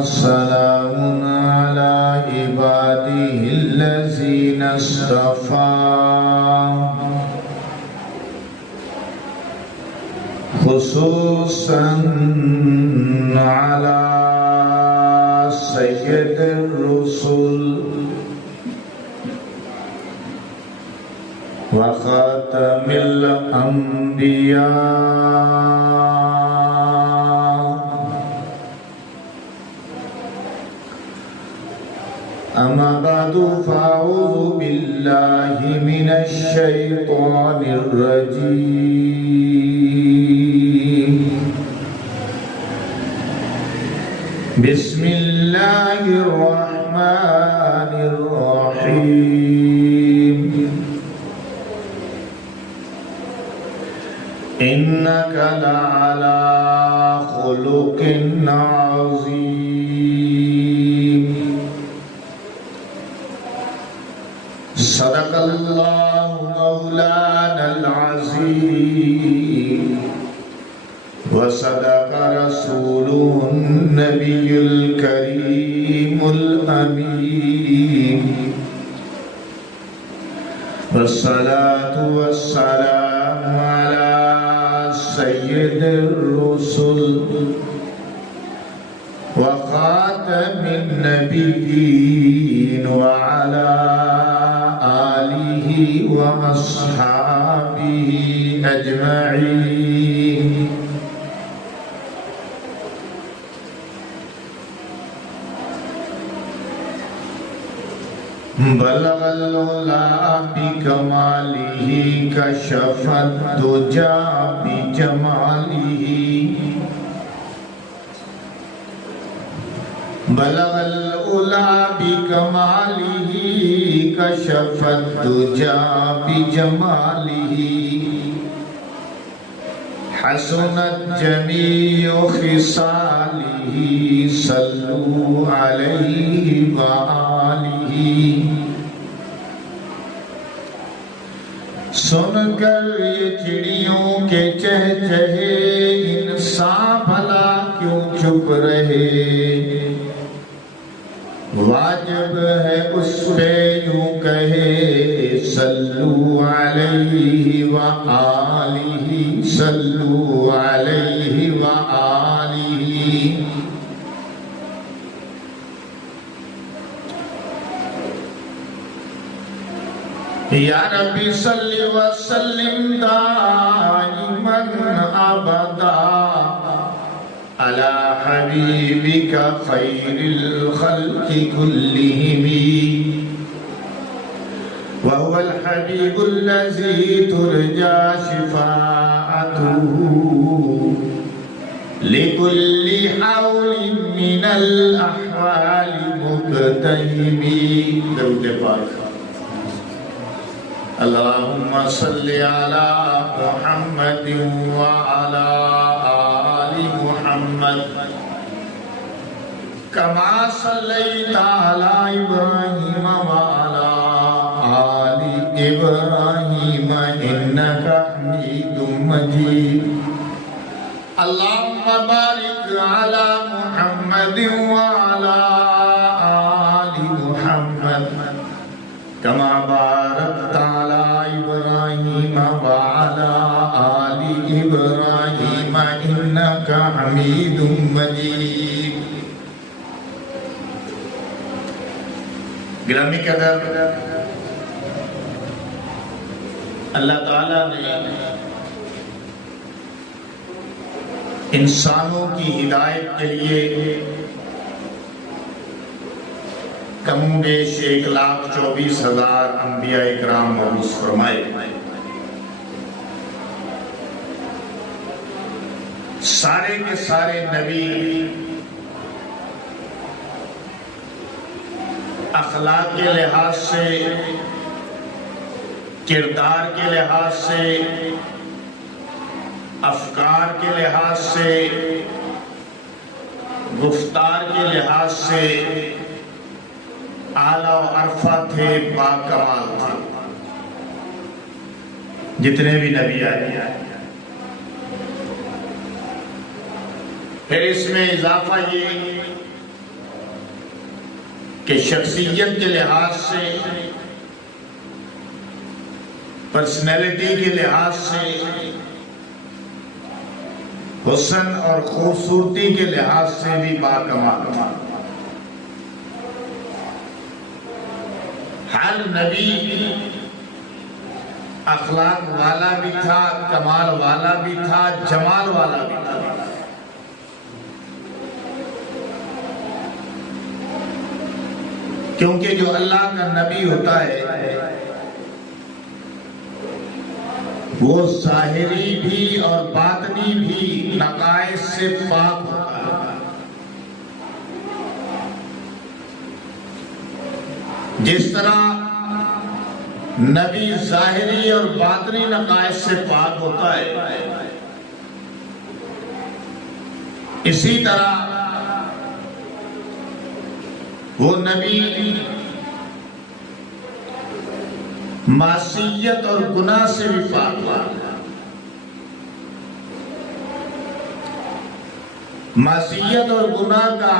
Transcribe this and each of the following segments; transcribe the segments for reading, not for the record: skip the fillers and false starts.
وسلام على عباده الذين اصطفى خصوصا على سيد الرسل وخاتم الأنبياء أما بعد فأعوذ بالله من الشيطان الرجيم بسم الله الرحمن الرحيم إنك لعلى خلق عظيم صدق الله مولانا العظيم وصدق رسوله النبي الكريم الأمين والصلاة والسلام على سيد الرسل وخاتم النبيين وعلى آله وأصحابه أجمعين بلغ العلا بکمالہ کشف الدجا بجمالہ بلغ العلا بکمالہ کشف الدجا بجمالہ حسنت جمیع خصالہ صلوا علیہ وآلہ سن کر یہ چڑیوں کے چہچہے انسان بھلا کیوں چپ رہے واجب ہے اس پہ یوں کہے صلو علیہ وآلہ صلو علیہ وآلہ یا ربی صلی وسلم دائما ابدا علی حبیبک خیر الخلق کلہم وهو الحبیب الذی ترجى شفاعته لكل حول من الاحوال مقتحم درود پاک اللہم صلی علی محمد وعلی آل محمد کما صلیت علی ابراہیم وعلی آل ابراہیم انک حمید مجید اللہم بارک علی محمد وعلی آل محمد کما بارکت علی ابراہیم وعلی آل ابراہیم انک حمید مجید گرامی قدر اللہ تعالیٰ نے انسانوں کی ہدایت کے لیے کم بیش 1,24,000 انبیاء اکرام مبعوث فرمائے سارے کے سارے نبی اخلاق کے لحاظ سے کردار کے لحاظ سے افکار کے لحاظ سے گفتار کے لحاظ سے اعلیٰ و عرفہ تھے باکمال تھے جتنے بھی نبی آئے ہیں پھر اس میں اضافہ یہ کہ شخصیت کے لحاظ سے، پرسنالٹی کے لحاظ سے، حسن اور خوبصورتی کے لحاظ سے بھی باکمال تھا۔ ہر نبی اخلاق والا بھی تھا، کمال والا بھی تھا، جمال والا بھی تھا۔ کیونکہ جو اللہ کا نبی ہوتا ہے وہ ظاہری بھی اور باطنی بھی نقائص سے پاک ہوتا ہے۔ جس طرح نبی ظاہری اور باطنی نقائص سے پاک ہوتا ہے، اسی طرح وہ نبی معصیت اور گناہ سے بھی پاک ہوا۔ معصیت اور گناہ کا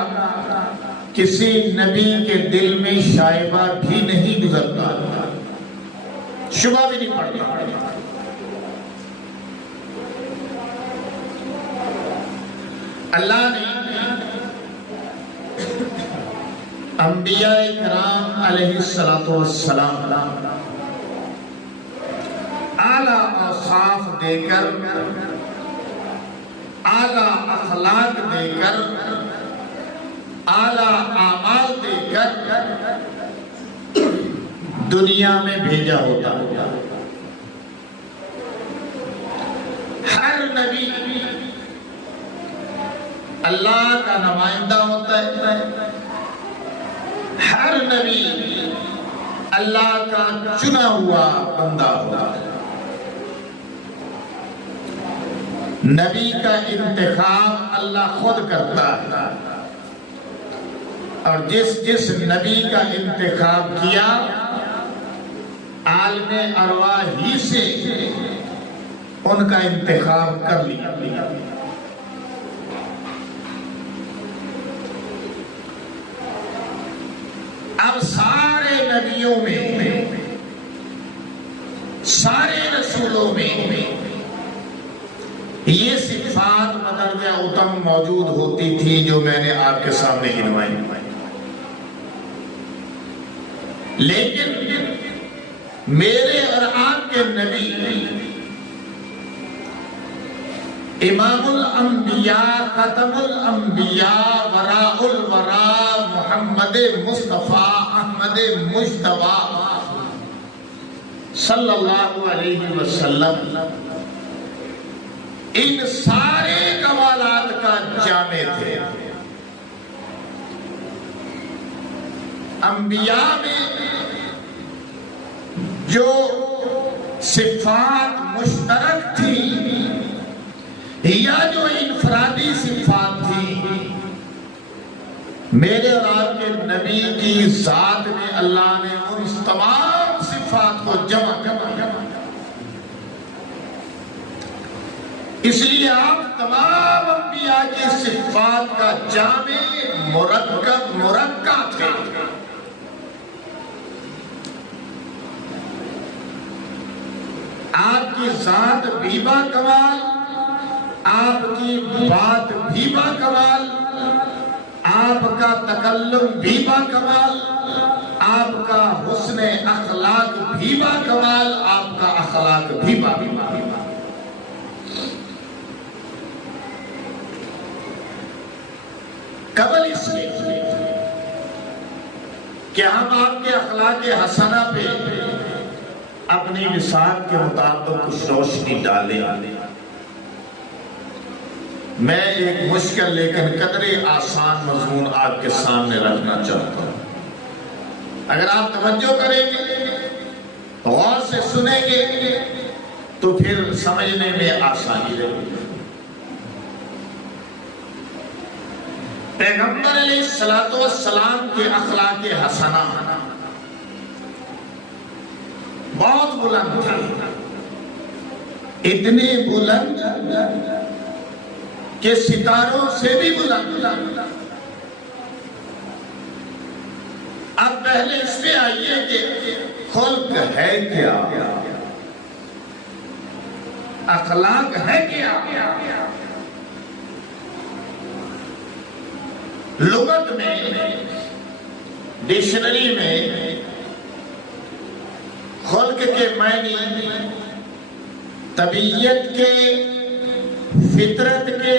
کسی نبی کے دل میں شائبہ بھی نہیں گزرتا، شبہ بھی نہیں پڑتا۔ اللہ نے انبیاء کرام علیہ السلام اعلیٰ اوصاف دے کر، اعلیٰ اخلاق دے کر، اعلیٰ اعمال دے کر دنیا میں بھیجا ہوتا ہے۔ ہر نبی اللہ کا نمائندہ ہوتا ہے، ہر نبی اللہ کا چنا ہوا بندہ ہوتا ہے۔ نبی کا انتخاب اللہ خود کرتا ہے، اور جس نبی کا انتخاب کیا عالم ارواح ہی سے ان کا انتخاب کر لیا۔ اب سارے نبیوں میں، سارے رسولوں میں یہ صفات بدرجہ اتم موجود ہوتی تھی جو میں نے آپ کے سامنے گنوائی، لیکن میرے اور آپ کے نبی امام الانبیاء، ختم الانبیاء، وراء الوراء، محمد مصطفیٰ احمد مجتبیٰ صلی اللہ علیہ وسلم ان سارے کمالات کا جامع تھے۔ انبیاء میں جو صفات مشترک تھی یا جو انفرادی صفات تھی، میرے اور آپ کے نبی کی ذات میں اللہ نے ان تمام صفات کو جمع کر دیا۔ اس لیے آپ تمام انبیاء کی صفات کا جامع مرکب تھے۔ آپ کی ذات بھی با کمال، آپ کی بات بھی با کمال، آپ کا تکلم بھی با کمال، آپ کا حسن اخلاق بھی با کمال، آپ کا اخلاق بھی با کمال۔ قبل اس لیے کہ ہم آپ کے اخلاق حسنہ پہ اپنی وسعت کے مطابق کچھ روشنی ڈالیں، میں ایک مشکل لیکن قدرے آسان مضمون آپ کے سامنے رکھنا چاہتا ہوں۔ اگر آپ توجہ کریں گے، غور سے سنیں گے تو پھر سمجھنے میں آسانی رہے گی۔ پیغمبر علیہ السلام کے اخلاق حسنہ بہت بلند تھے، اتنے بلند کہ ستاروں سے بھی بلند۔ اب پہلے اس پہ آئیے کہ خلق ہے کیا، اخلاق ہے کیا۔ لغت میں، ڈکشنری میں خلق کے معنی طبیعت کے، فطرت کے،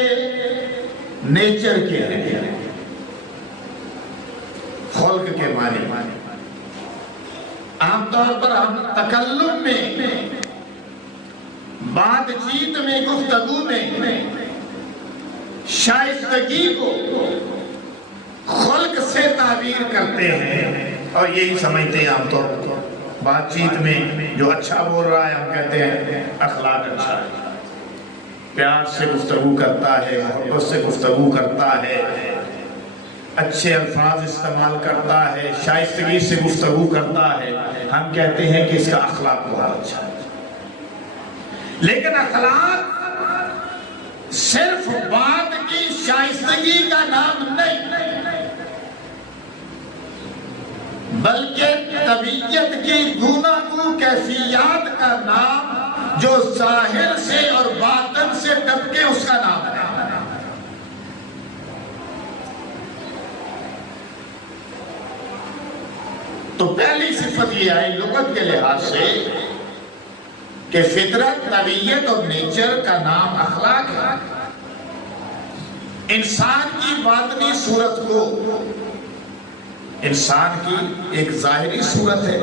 نیچر کے ہیں۔ خلق کے معنی عام طور پر ہم تکلم میں، بات چیت میں، گفتگو میں شائستگی کو خلق سے تعبیر کرتے ہیں اور یہی سمجھتے ہیں عام طور پر۔ بات چیت میں جو اچھا بول رہا ہے ہم کہتے ہیں اخلاق اچھا ہے، پیار سے گفتگو کرتا ہے، محبت سے گفتگو کرتا ہے، اچھے الفاظ استعمال کرتا ہے، شائستگی سے گفتگو کرتا ہے، ہم کہتے ہیں کہ اس کا اخلاق بہت اچھا ہے۔ لیکن اخلاق صرف بات کی شائستگی کا نام نہیں، بلکہ طبیعت کی گوناگوں کیفیات کا نام جو ظاہر سے اور باطن سے ٹپکے اس کا نام ہے۔ تو پہلی صفت یہ آئی لغت کے لحاظ سے کہ فطرت، طبیعت اور نیچر کا نام اخلاق ہے۔ انسان کی باطنی صورت کو، انسان کی ایک ظاہری صورت ہے،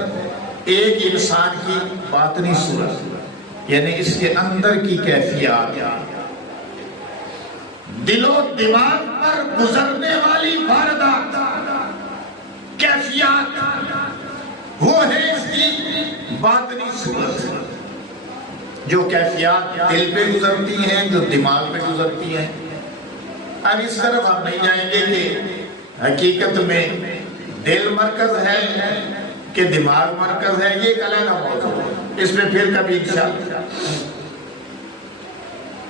ایک انسان کی باطنی صورت، یعنی اس کے اندر کی کیفیات، دل و دماغ پر گزرنے والی واردات، کیفیات، وہ ہے اس کی باطنی صورت۔ جو کیفیات دل پہ گزرتی ہیں، جو دماغ پہ گزرتی ہیں۔ اب اس طرف ہم نہیں جائیں گے کہ حقیقت میں دل مرکز ہے کہ دماغ مرکز ہے، یہ ایک علیحدہ موضوع ہے، اس میں پھر کبھی انشاءاللہ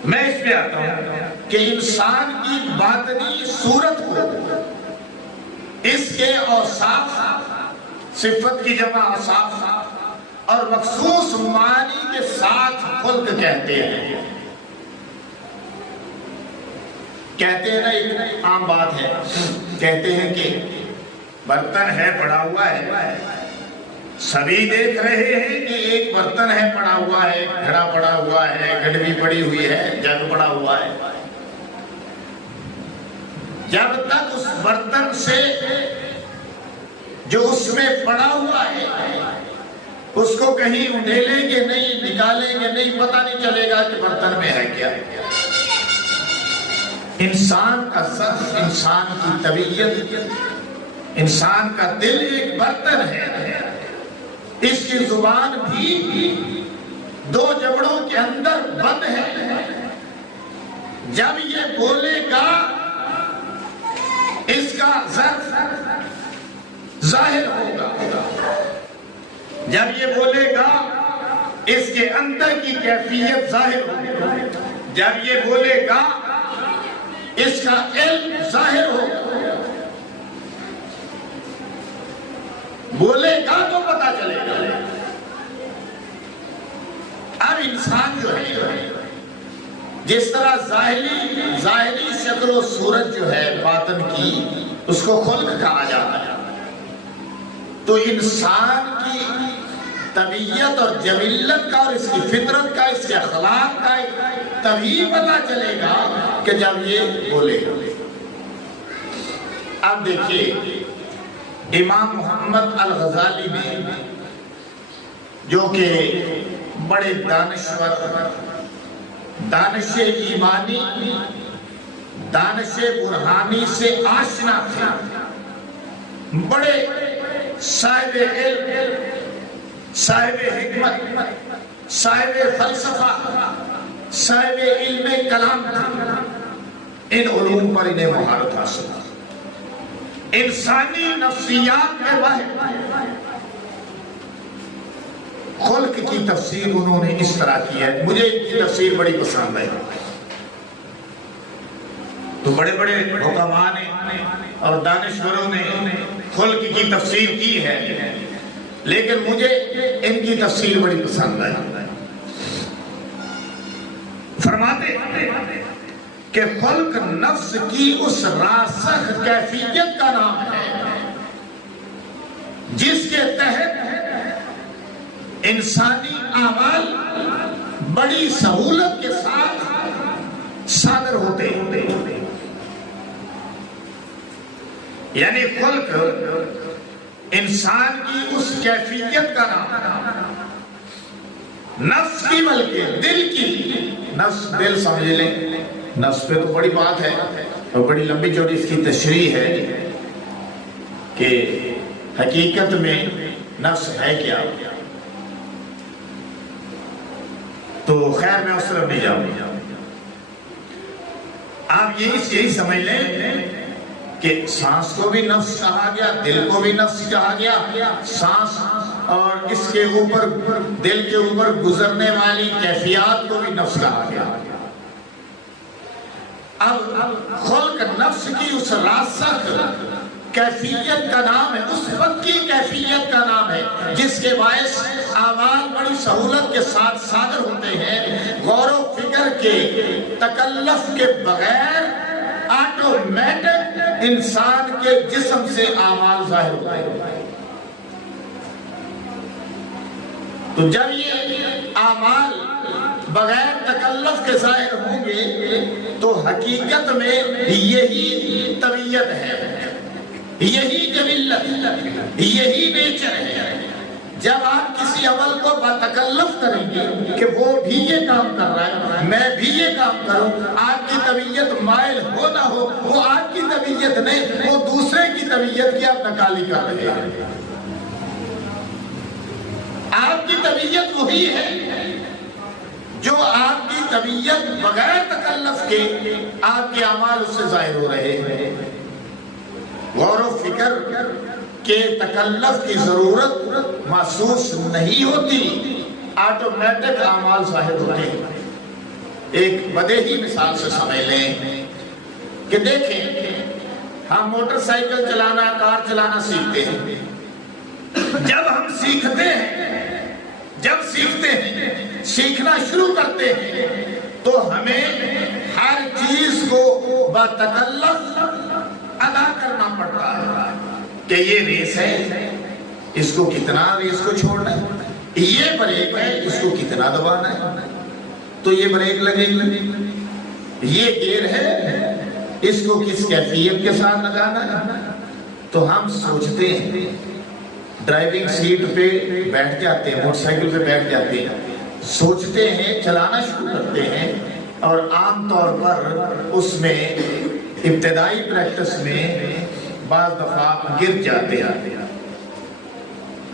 میں اس پہ آتا ہوں کہ انسان کی باطنی صورت کو، اس کے اوصاف، صفت کی جمع اوصاف اور مخصوص معنی کے ساتھ خلق کہتے ہیں۔ کہتے ہیں نا، ایک عام بات ہے، کہتے ہیں کہ برتن ہے پڑا ہوا ہے، سبھی دیکھ رہے ہیں کہ ایک برتن ہے پڑا ہوا ہے، گھڑا پڑا ہوا ہے، گڈوی پڑی ہوئی ہے، جگ پڑا ہوا ہے۔ جب تک اس برتن سے جو اس میں پڑا ہوا ہے اس کو کہیں اندھیلیں گے نہیں، نکالیں گے نہیں، پتہ نہیں چلے گا کہ برتن میں ہے کیا۔ انسان کا ذات، انسان کی طبیعت، انسان کا دل ایک برتن ہے، اس کی زبان بھی دو جبڑوں کے اندر بند ہے۔ جب یہ بولے گا اس کا ظرف ظاہر ہوگا، جب یہ بولے گا اس کے اندر کی کیفیت ظاہر ہوگی، جب یہ بولے گا اس کا علم ظاہر ہوگا۔ بولے گا تو پتہ چلے گا۔ اب انسان جو ہے، جس طرح ظاہری شکل و صورت جو ہے باطن کی، اس کو خلق کہا جاتا ہے، تو انسان کی طبیعت اور جبلت کا اور اس کی فطرت کا، اس کے اخلاق کا تبھی پتہ چلے گا کہ جب یہ بولے گا۔ اب دیکھیے امام محمد الغزالی نے، جو کہ بڑے دانشور، دانش ایمانی، دانش برہانی سے آشنا تھے، بڑے صاحب علم، صاحب حکمت، صاحب فلسفہ، صاحب علم کلام تھے، ان علوم پر انہیں مہارت حاصل تھی۔ انسانی نفسیات میں واحد خلق کی تفسیر انہوں نے اس طرح کی ہے، مجھے ان کی تفسیر بڑی پسند ہے۔ تو بڑے بڑے حکماء نے اور دانشوروں نے خلق کی تفسیر کی ہے، لیکن مجھے ان کی تفسیر بڑی پسند ہے۔ فرماتے کہ خلق نفس کی اس راسخ کیفیت کا نام ہے جس کے تحت انسانی اعمال بڑی سہولت کے ساتھ صادر ہوتے ہیں۔ یعنی خلق انسان کی اس کیفیت کا نام، نفس کی بلکہ دل کی، نفس دل سمجھ لیں، نفس پہ تو بڑی بات ہے اور بڑی لمبی چوڑی اس کی تشریح ہے کہ حقیقت میں نفس ہے کیا، تو خیر میں اس طرف نہیں جاؤں۔ آپ یہی سمجھ لیں کہ سانس کو بھی نفس کہا گیا، دل کو بھی نفس کہا گیا، سانس اور اس کے اوپر دل کے اوپر گزرنے والی کیفیات کو بھی نفس کہا گیا۔ اب خلق نفس کی اس راسخ کیفیت کا نام ہے، اس وقت کی کیفیت کا نام ہے جس کے باعث اعمال بڑی سہولت کے ساتھ صادر ہوتے ہیں، غور و فکر کے تکلف کے بغیر آٹومیٹک انسان کے جسم سے اعمال ظاہر ہوتے ہیں۔ تو جب یہ اعمال بغیر تکلف کے ظاہر ہوں گے تو حقیقت میں یہی طبیعت ہے، یہی جبلت، یہی نیچر ہے۔ جب آپ کسی عمل کو بتکلف کریں گے کہ وہ بھی یہ کام کر رہا ہے، میں بھی یہ کام کروں، آپ کی طبیعت مائل ہو نہ ہو، وہ آپ کی طبیعت نہیں، وہ دوسرے کی طبیعت کی آپ نکالی کر رہے ہیں۔ آپ کی طبیعت وہی ہے جو آپ کی طبیعت بغیر تکلف کے آپ کے اعمال اس سے ظاہر ہو رہے ہیں۔ غور و فکر کے تکلف کی ضرورت محسوس نہیں ہوتی، آٹومیٹک اعمال ظاہر ہوتے ہیں۔ ایک بدیہی مثال سے سمجھ لیں کہ دیکھیں ہم موٹر سائیکل چلانا، کار چلانا سیکھتے ہیں۔ جب ہم سیکھتے ہیں، سیکھنا شروع کرتے ہیں تو ہمیں ہر چیز کو بتکلف ادا کرنا پڑتا ہے کہ یہ ریس ہے، اس کو کتنا ریس کو چھوڑنا ہے، یہ بریک ہے، اس کو کتنا دبانا ہے، تو یہ بریک لگے گی، یہ گیئر ہے، اس کو کس کیفیت کے ساتھ لگانا ہے۔ تو ہم سوچتے ہیں، ڈرائیونگ سیٹ پہ بیٹھ جاتے ہیں، موٹر سائیکل پہ بیٹھ جاتے ہیں، سوچتے ہیں، چلانا شروع کرتے ہیں، اور عام طور پر اس میں ابتدائی پریکٹس میں بعض دفعہ گر جاتے ہیں،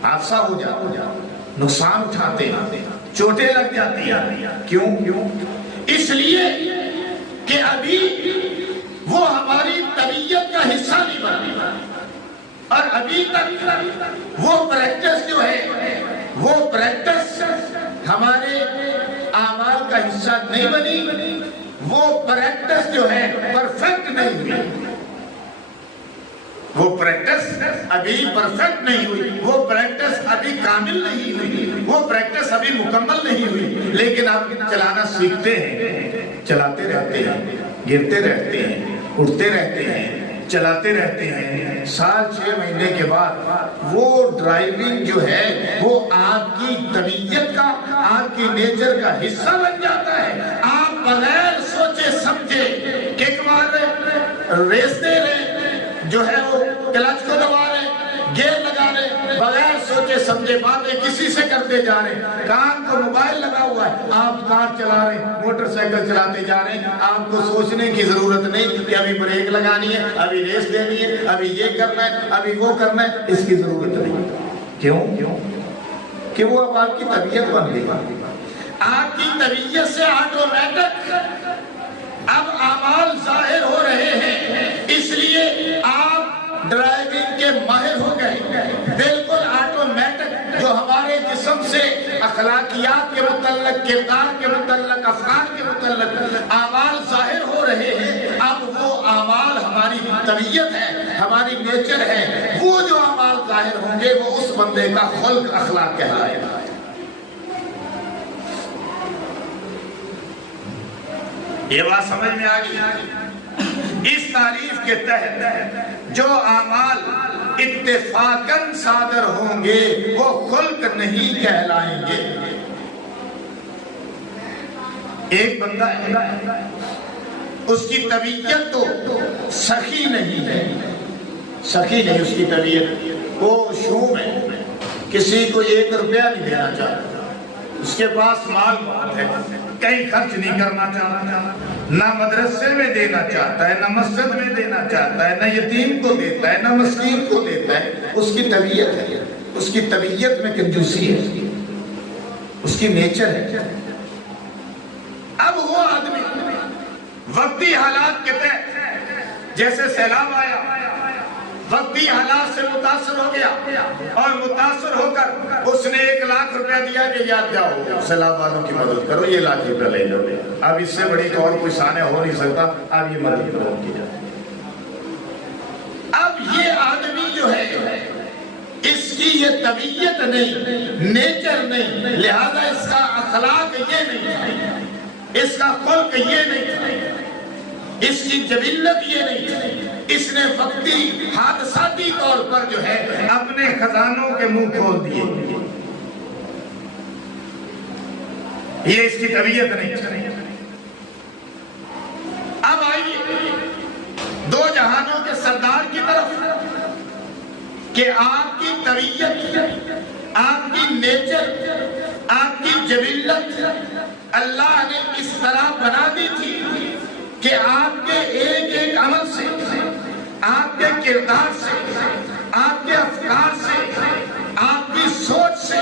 حادثہ ہو جاتا ہے، نقصان اٹھاتے ہیں، چوٹیں لگ جاتی ہیں۔ کیوں؟ اس لیے کہ ابھی وہ ہماری طبیعت کا حصہ نہیں بنا، اور ابھی تک وہ پریکٹس جو ہے، وہ پریکٹس ہمارے اعمال کا حصہ نہیں بنی، وہ پریکٹس جو ہے پرفیکٹ نہیں ہوئی، وہ پریکٹس ابھی پرفیکٹ نہیں ہوئی، وہ پریکٹس ابھی کامل نہیں ہوئی، وہ پریکٹس ابھی مکمل نہیں ہوئی، لیکن آپ چلانا سیکھتے ہیں، چلاتے رہتے ہیں، گرتے رہتے ہیں، اٹھتے رہتے ہیں، چلاتے رہتے ہیں، سال 6 مہینے کے بعد وہ ڈرائیونگ جو ہے وہ آپ کی طبیعت کا، آپ کی نیچر کا حصہ بن جاتا ہے۔ آپ بغیر سوچے سمجھے کک مار رہے، ریس دے رہے، جو ہے وہ کلچ کو دبا رہے، گیئر لگا رہے، بغیر سوچے سمجھے باتیں کسی سے کرتے جا رہے ہیں، کان کو موبائل لگا ہوا ہے، آپ کار چلا رہے ہیں، موٹر سائیکل چلاتے جا رہے ہیں، آپ کو سوچنے کی ضرورت نہیں کہ ابھی بریک لگانی ہے، ابھی ریس دینی ہے، ابھی یہ کرنا ہے، ابھی وہ کرنا ہے، اس کی ضرورت نہیں۔ کیوں؟ کہ وہ اب آپ کی طبیعت بن گئی، آپ کی طبیعت سے آٹومیٹک اب اعمال ظاہر ہو رہے ہیں، اس لیے آپ ڈرائیونگ کے ماہر ہو گئے، بالکل آٹومیٹک جو ہمارے جسم سے اخلاقیات کے متعلق، کردار کے متعلق، افعال کے متعلق اعمال ظاہر ہو رہے ہیں، اب وہ اعمال ہماری طبیعت ہے، ہماری نیچر ہے، وہ جو اعمال ظاہر ہوں گے وہ اس بندے کا خلق اخلاق کہلائے گا۔ یہ بات سمجھ میں آ گئی؟ اس تعریف کے تحت جو اعمال اتفاقاً صادر ہوں گے وہ خلق نہیں کہلائیں گے۔ ایک بندہ ہے، اس کی طبیعت تو سخی نہیں ہے، سخی نہیں اس کی طبیعت، وہ شوم ہے، کسی کو 1 روپیہ نہیں دینا چاہتا، اس کے پاس مال بہت ہے، کہیں خرچ نہیں کرنا چاہتا، نہ مدرسے میں دینا چاہتا ہے، نہ مسجد میں دینا چاہتا ہے، نہ یتیم کو دیتا ہے، نہ مسکین کو دیتا ہے۔ اس کی طبیعت ہے، اس کی طبیعت میں کنجوسی ہے، اس کی نیچر ہے۔ اب وہ آدمی وقتی حالات کے تحت، جیسے سیلاب آیا، وقتی حالات سے متاثر ہو گیا اور متاثر ہو کر اس نے 1 لاکھ روپیہ دیا کہ یاد جاؤ سیلاب والوں کی مدد کرو، یہ 1 لاکھ روپیہ لے جاؤ، اب اس سے بڑی تو اور کوئی سانے ہو نہیں سکتا، اب یہ مدد کرو کی جائے۔ اب یہ آدمی جو ہے اس کی یہ طبیعت نہیں، نیچر نہیں، لہذا اس کا اخلاق یہ نہیں، اس کا خلق یہ نہیں، اس کی جبلت یہ نہیں، اس نے وقتی حادثاتی طور پر جو ہے اپنے خزانوں کے منہ کھول دیے، یہ اس کی طبیعت نہیں۔ اب آئیے 2 جہانوں کے سردار کی طرف کہ آپ کی طبیعت، آپ کی نیچر، آپ کی جبلت اللہ نے اس طرح بنا دی تھی کہ آپ کے ایک عمل سے، آپ کے کردار سے، آپ کے افکار سے، آپ کی سوچ سے،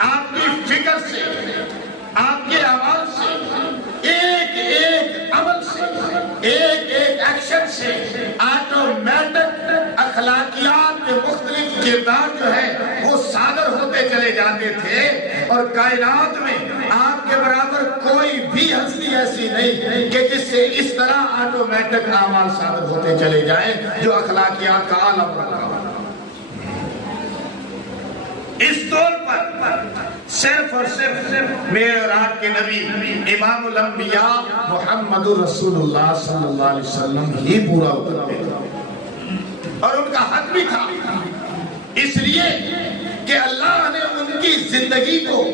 آپ کی فکر سے، آپ کے عمل سے، ایک عمل سے، ایک ایکشن سے آٹومیٹک اخلاقیات کے مختلف کردار جو ہے وہ صادر ہوتے چلے جاتے تھے، اور کائنات میں آپ کے برابر کوئی بھی ہستی ایسی نہیں کہ جس سے اس طرح آٹومیٹک اعمال صادر ہوتے چلے جائیں جو اخلاقیات کا عالم رکھا ہوا۔ اس طور پر صرف اور صرف معراج کے نبی امام الانبیاء محمد رسول اللہ صلی اللہ علیہ وسلم ہی پورا اترتے اور ان کا حق بھی تھا، اس لیے کہ اللہ نے ان کی زندگی کو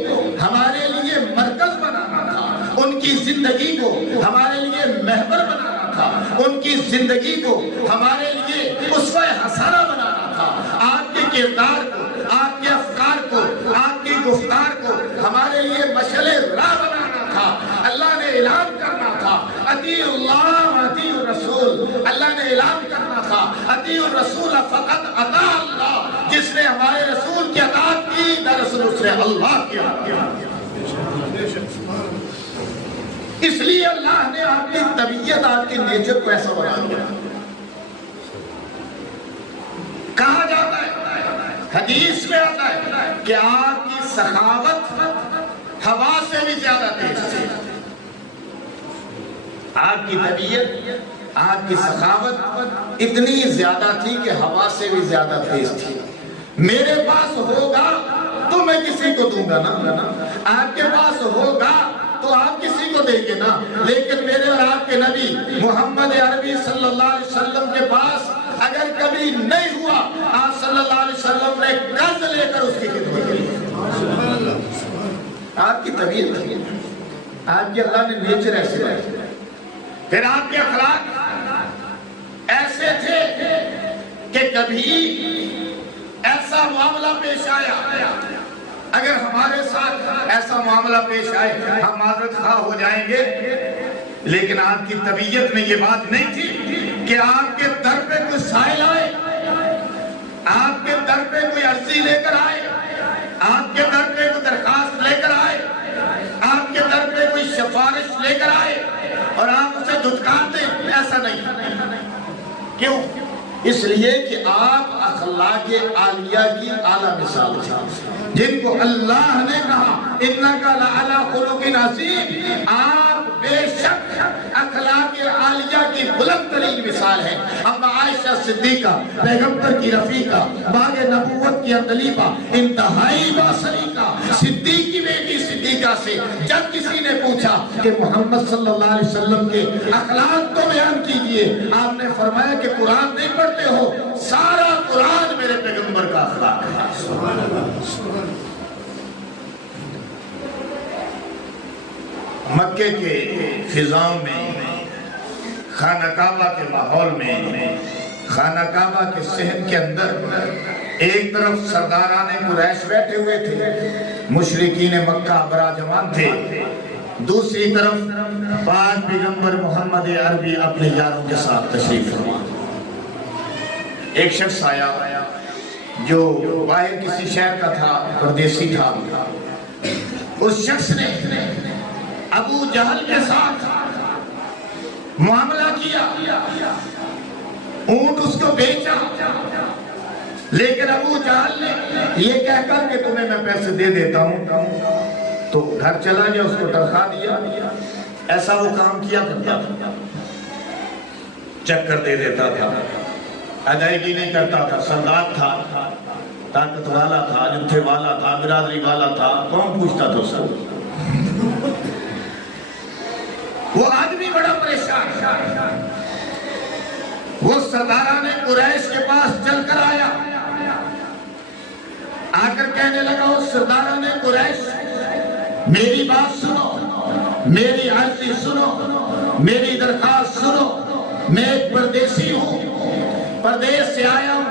ہمارے لیے مرکز بنانا تھا، ان کی زندگی کو ہمارے لیے محور بنانا تھا، ان کی زندگی کو ہمارے لیے اسوہ حسنہ بنانا تھا، آپ کے کردار کو، آپ کے افکار کو، آپ کی گفتار کو ہمارے لیے مشعل راہ بنانا تھا۔ اللہ نے اعلان کرنا تھا اطیعوا اللہ و اطیعوا الرسول، اللہ نے اعلان کرنا تھا اطیعوا الرسول فقد اطاع اللہ، جس نے ہمارے رسول کی اطاعت کی دراصل اس نے اللہ کی اطاعت کی۔ اس لیے اللہ نے آپ کی طبیعت، آپ کی نیچر کو ایسا بنا دیا۔ کہا جاتا ہے، حدیث میں آتا ہے کہ آپ کی سخاوت ہوا سے بھی زیادہ تیز تھی، آپ کی طبیعت، آپ کی سخاوت اتنی زیادہ تھی کہ ہوا سے بھی زیادہ تیز تھی۔ میرے پاس ہوگا تو میں کسی کو دوں گا نا، آپ کے پاس ہوگا تو آپ کسی کو دیں گے نا، لیکن میرے اور آپ کے نبی محمد عربی صلی اللہ علیہ وسلم کے پاس اگر کبھی نہیں ہوا، آپ صلی اللہ علیہ وسلم نے قرض لے کر اس کی خدمت کی۔ آپ کی طبیعت، آپ کی اللہ نے نیچر ایسے ہے، پھر آپ کے اخلاق ایسے تھے کہ کبھی ایسا معاملہ پیش آیا، اگر ہمارے ساتھ ایسا معاملہ پیش آئے ہم معذرت خواہ ہو جائیں گے، لیکن آپ کی طبیعت میں یہ بات نہیں تھی کہ آپ کے در پہ کوئی سائل آئے، آپ کے در پہ کوئی عرضی لے کر آئے، آپ کے در پہ کوئی درخواست لے کر آئے، آپ کے در پہ کوئی سفارش لے کر آئے اور آپ اسے دھتکار دیں، ایسا نہیں۔ کیوں؟ اس لیے کہ آپ اخلاق عالیہ کی اعلیٰ مثال تھا، جن کو اللہ نے کہا اِنَّكَ لَعَلَىٰ خُلُقٍ عَظِيمٍ، آپ بے شک اخلاق عالیہ کی بلند ترین مثال ہے اما عائشہ صدیقہ، پیغمبر کی رفیقہ، باغ نبوت کی اندلیبہ، انتہائی باسلیقہ، صدیق کی بیٹی صدیقہ سے جب کسی نے پوچھا کہ محمد صلی اللہ علیہ وسلم کے اخلاق تو بیان کیجئے، آپ نے فرمایا کہ قرآن نہیں پڑھتے ہو؟ سارا قرآن میرے پیغمبر کا اخلاق ہے۔ سبحان اللہ۔ مکے کے فضاؤں میں، خانہ کعبہ کے ماحول میں، خانہ کعبہ کے صحن کے اندر ایک طرف سرداران قریش بیٹھے ہوئے تھے، مشرکین مکہ براجمان تھے، دوسری طرف پاک پیغمبر محمد عربی اپنے یاروں کے ساتھ تشریف فرما۔ ایک شخص آیا جو باہر کسی شہر کا تھا، پردیسی تھا۔ اس شخص نے ابو جہل کے ساتھ معاملہ کیا، اونٹ اس کو بیچا، لیکن ابو جہل نے یہ کہہ کر کہ تمہیں میں پیسے دے دیتا ہوں تو گھر چلا گیا، اس کو تنخواہ دیا۔ ایسا وہ کام کیا کرتا تھا، چکر دے دیتا تھا، ادائیگی نہیں کرتا تھا، سردار تھا، طاقت والا تھا، جتھے والا تھا، برادری والا تھا، کون پوچھتا تھا اس کو؟ وہ آدمی بڑا پریشان، وہ سرداران قریش کے پاس چل کر آیا، آ کر کہنے لگا وہ سرداران قریش میری بات سنو، میری عرضی سنو، میری درخواست سنو، میں ایک پردیسی ہوں، پردیس سے آیا ہوں،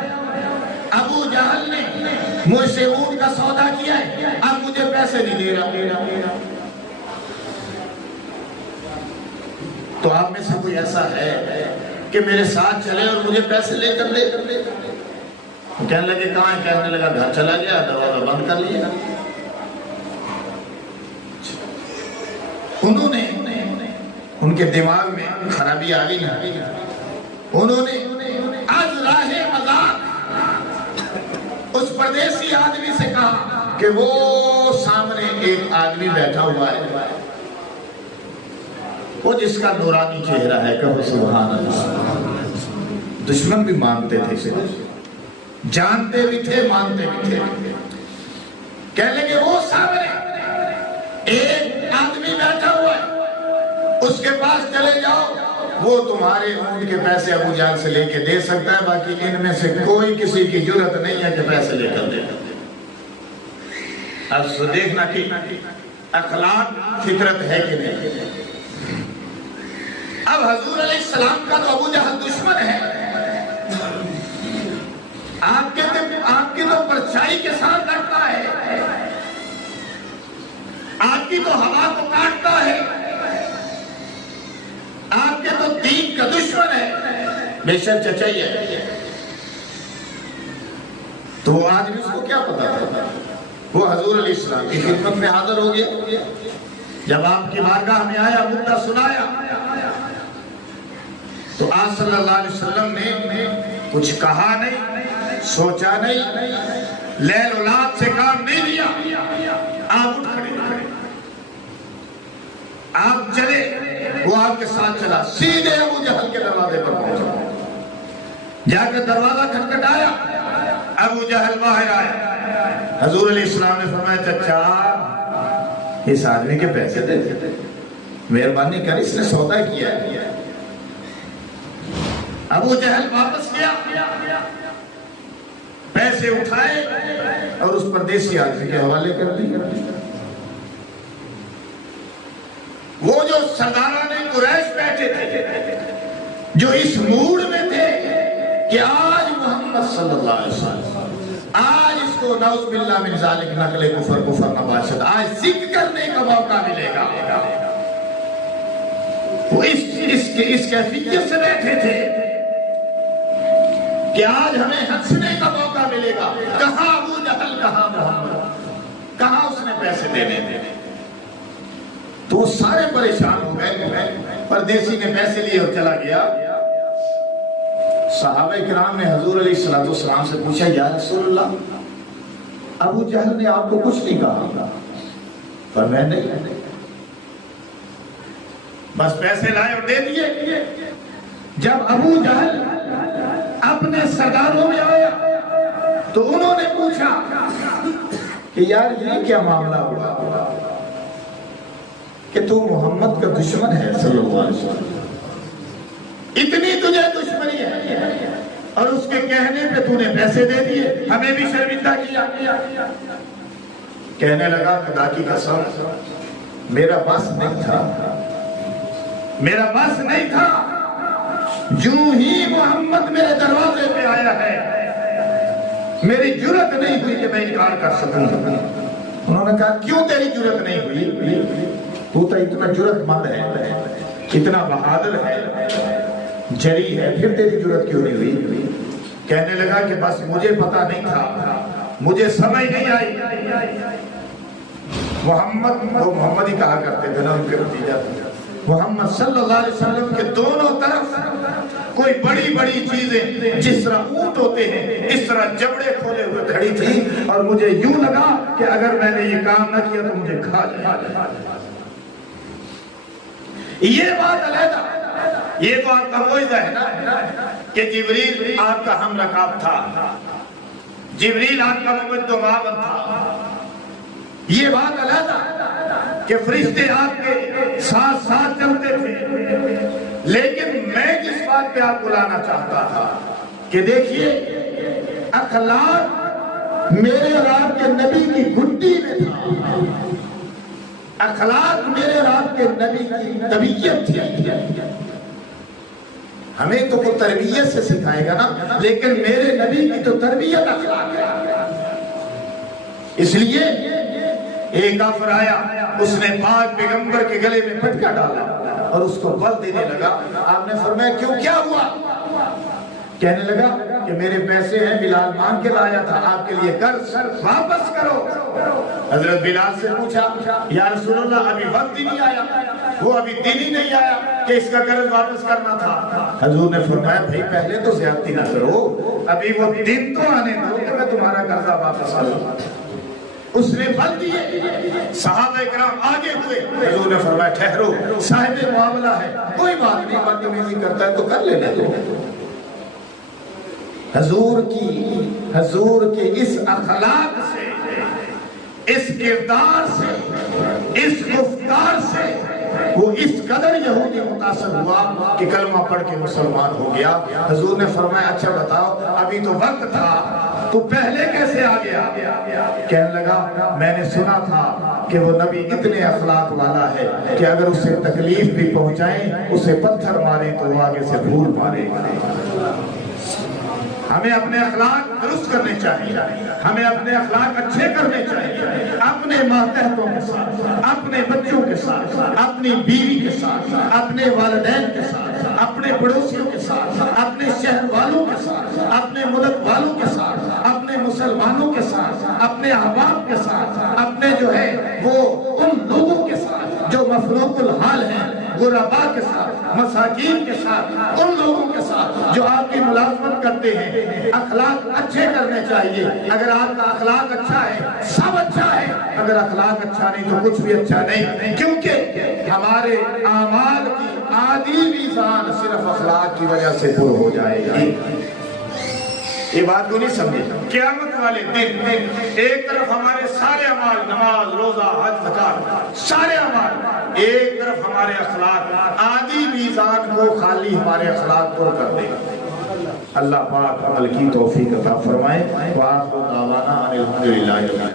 ابو جہل نے مجھ سے اونٹ کا سودا کیا ہے، اب مجھے پیسے نہیں دے رہا۔ تو آپ میں سے کوئی ایسا ہے کہ میرے ساتھ چلے اور مجھے پیسے لے کر دے؟ کہنے لگے کہاں ہے؟ کہنے لگا گھر چلا گیا، دروازہ بند کر لیا۔ انہوں نے ان کے دماغ میں خرابی آ گئی، انہوں نے از راہ مذاق اس پردیسی آدمی سے کہا کہ وہ سامنے ایک آدمی بیٹھا ہوا ہے، وہ جس کا نورانی چہرہ ہے، کہو سبحان اللہ۔ دشمن بھی مانتے تھے اسے، جانتے بھی تھے، مانتے بھی تھے۔ کہنے لگے وہ سامنے ایک آدمی بیٹھا ہوا ہے، اس کے پاس چلے جاؤ، وہ تمہارے اونٹ کے پیسے ابو جہل سے لے کے دے سکتا ہے، باقی ان میں سے کوئی کسی کی جرات نہیں ہے کہ پیسے لے کر دے۔ اب سو دیکھنا کہ اخلاق فطرت ہے کہ نہیں۔ اب حضور علیہ السلام کا تو ابو جہل دشمن ہے، آپ کی تو پرچائی کے ساتھ لڑتا ہے، آپ کی تو ہوا کو کاٹتا ہے، آپ کے تو دین کا دشمن ہے، بے شک چچائی ہے۔ تو وہ آدمی اس کو کیا پتا تھا؟ وہ حضور علیہ السلام کی خدمت میں حاضر ہو گیا، جب آپ کی بارگاہ میں آیا، مدعا سنایا، تو آپ صلی اللہ علیہ وسلم نے کچھ کہا نہیں، سوچا نہیں، لیل اولاد سے کام نہیں لیا، آپ اٹھ کھڑے، آپ چلے، وہ آپ کے ساتھ چلا، سیدھے ابو جہل کے دروازے پر پہنچا، جا کے دروازہ کھٹکھٹایا، ابو جہل باہر آیا، حضور علیہ السلام نے فرمایا چچا اس آدمی کے پیسے دے، مہربانی کر، اس نے سودا کیا ہے۔ ابو جہل واپس گیا، پیسے اٹھائے اور اس پردیسی آدمی کے حوالے کر دی۔ وہ جو سرداران قریش بیٹھے تھے، جو اس موڈ میں تھے کہ آج محمد صلی اللہ علیہ وسلم، آج اس کو نعوذ باللہ من ذالک نقل کفر نباشد، آج ذکر کرنے کا موقع ملے گا، وہ اس کیفیت سے بیٹھے تھے کہ آج ہمیں ہنسنے کا موقع ملے گا، کہاں ابو جہل، کہاں محمد، کہاں اس نے پیسے دینے دے۔ تو وہ سارے پریشان ہو گئے، پردیسی نے پیسے لیے اور چلا گیا۔ صحابہ کرام نے حضور علیہ السلام سے پوچھا، یا رسول اللہ، ابو جہل نے آپ کو کچھ نہیں کہا؟ فرمایا نہیں۔ بس پیسے لائے اور دے دیے۔ جب ابو جہل اپنے سرداروں میں آیا تو انہوں نے پوچھا کہ یار یہ کیا معاملہ ہوا کہ تو محمد کا دشمن ہے صلی اللہ علیہ وسلم، اتنی تجھے دشمنی ہے اور اس کے کہنے پہ تو نے پیسے دے دیے، ہمیں بھی شرمندہ کیا۔ کہنے لگا خدا کی قسم میرا بس نہیں تھا، میرا بس نہیں تھا، جو ہی محمد میرے دروازے پہ آیا ہے میری جرت نہیں ہوئی کہ میں انکار کر سکوں۔ انہوں نے کہا کیوں تیری جرت نہیں ہوئی؟ تو اتنا جرت مند ہے، اتنا بہادر ہے، جری ہے، پھر تیری جرت کیوں نہیں ہوئی؟ کہنے لگا کہ بس مجھے پتا نہیں تھا، مجھے سمجھ نہیں آئی۔ محمد ہی کہا کرتے تھے نا ان کے بھتیجا، محمد صلی اللہ علیہ وسلم کے دونوں طرف کوئی بڑی بڑی چیزیں جس طرح اونٹ ہوتے ہیں اس طرح جبڑے کھولے ہوئے کھڑی تھی، اور مجھے یوں لگا کہ اگر میں نے یہ کام نہ کیا تو مجھے کھا جائے۔ یہ بات علیحدہ، یہ تو آپ کا معجزہ ہے نا کہ جبریل آپ کا ہم رکاب تھا، جبریل آپ کا ممد و معاون تھا۔ یہ بات علیحدہ کہ فرشتے آپ کے ساتھ ساتھ چلتے تھے، لیکن میں جس بات پہ آپ کو لانا چاہتا تھا کہ دیکھیے اخلاق میرے اور آپ کے نبی کی گھٹی میں تھا، اخلاق میرے اور آپ کے نبی کی طبیعت تھی۔ ہمیں تو کوئی تربیت سے سکھائے گا نا، لیکن میرے نبی کی تو تربیت اخلاق ہے۔ اس لیے ایک کافر آیا، اس نے پاک پیغمبر کے گلے میں پٹکا ڈالا اور اس کو بل دینے لگا۔ آپ نے فرمایا کیوں، کیا ہوا؟ کہنے لگا کہ میرے پیسے ہیں، بلال مانگ کے لایا تھا، آپ کے لیے قرض واپس کرو۔ حضرت بلال سے پوچھا یا رسول اللہ ابھی وقت ہی نہیں آیا، وہ ابھی دن ہی نہیں آیا کہ اس کا قرض واپس کرنا تھا۔ حضور نے فرمایا بھائی پہلے تو زیادتی نہ کرو، ابھی وہ دن تو آنے دو کہ میں تمہارا قرضہ واپس کروں۔ اس نے پھل دیے، صحابہ کرام آگے ہوئے۔ حضور نے فرمایا ٹھہرو، صاحب معاملہ ہے، کوئی بات نہیں، بدتمیزی کرتا ہے تو کر لینے دو۔ حضور کے اس اخلاق سے، اس کردار سے، اس گفتار سے وہ اس قدر یہودی متاثر ہوا کہ کلمہ پڑھ کے مسلمان ہو گیا۔ حضور نے فرمایا اچھا بتاؤ ابھی تو وقت تھا، تو پہلے کیسے آ گیا؟ کہنے لگا میں نے سنا تھا کہ وہ نبی اتنے اخلاق والا ہے کہ اگر اسے تکلیف بھی پہنچائیں، اسے پتھر مارے تو وہ آگے سے پھول مارے۔ ہمیں اپنے اخلاق درست کرنے چاہیے، ہمیں اپنے اخلاق اچھے کرنے چاہیے، اپنے ماتحتوں کے ساتھ، اپنے بچوں کے ساتھ، اپنی بیوی کے ساتھ، اپنے والدین کے ساتھ، اپنے پڑوسیوں کے ساتھ، اپنے شہر والوں کے ساتھ، اپنے ملک والوں کے ساتھ، اپنے مسلمانوں کے ساتھ، اپنے احباب کے ساتھ، اپنے جو ہے وہ ان لوگوں کے ساتھ جو مفلوق الحال ہیں، غرباء کے ساتھ، مساکین کے ساتھ، ان لوگوں کے ساتھ جو آپ کی ملازمت کرتے ہیں۔ اخلاق اچھے کرنے چاہیے۔ اگر آپ کا اخلاق اچھا ہے سب اچھا ہے، اگر اخلاق اچھا نہیں تو کچھ بھی اچھا نہیں، کیونکہ ہمارے اعمال کی آدھی میزان صرف اخلاق کی وجہ سے پر ہو جائے گی۔ یہ بات کو نہیں سمجھے؟ قیامت والے دن ایک طرف ہمارے سارے اعمال، نماز، روزہ، حج، زکات، سارے اعمال، ایک طرف ہمارے اخلاق، آدھی میزان کو خالی ہمارے اخلاق پر کر دے گا۔ اللہ پاک عمل کی توفیق عطا فرمائے۔ وآخر دعوانا ان الحمدللہ۔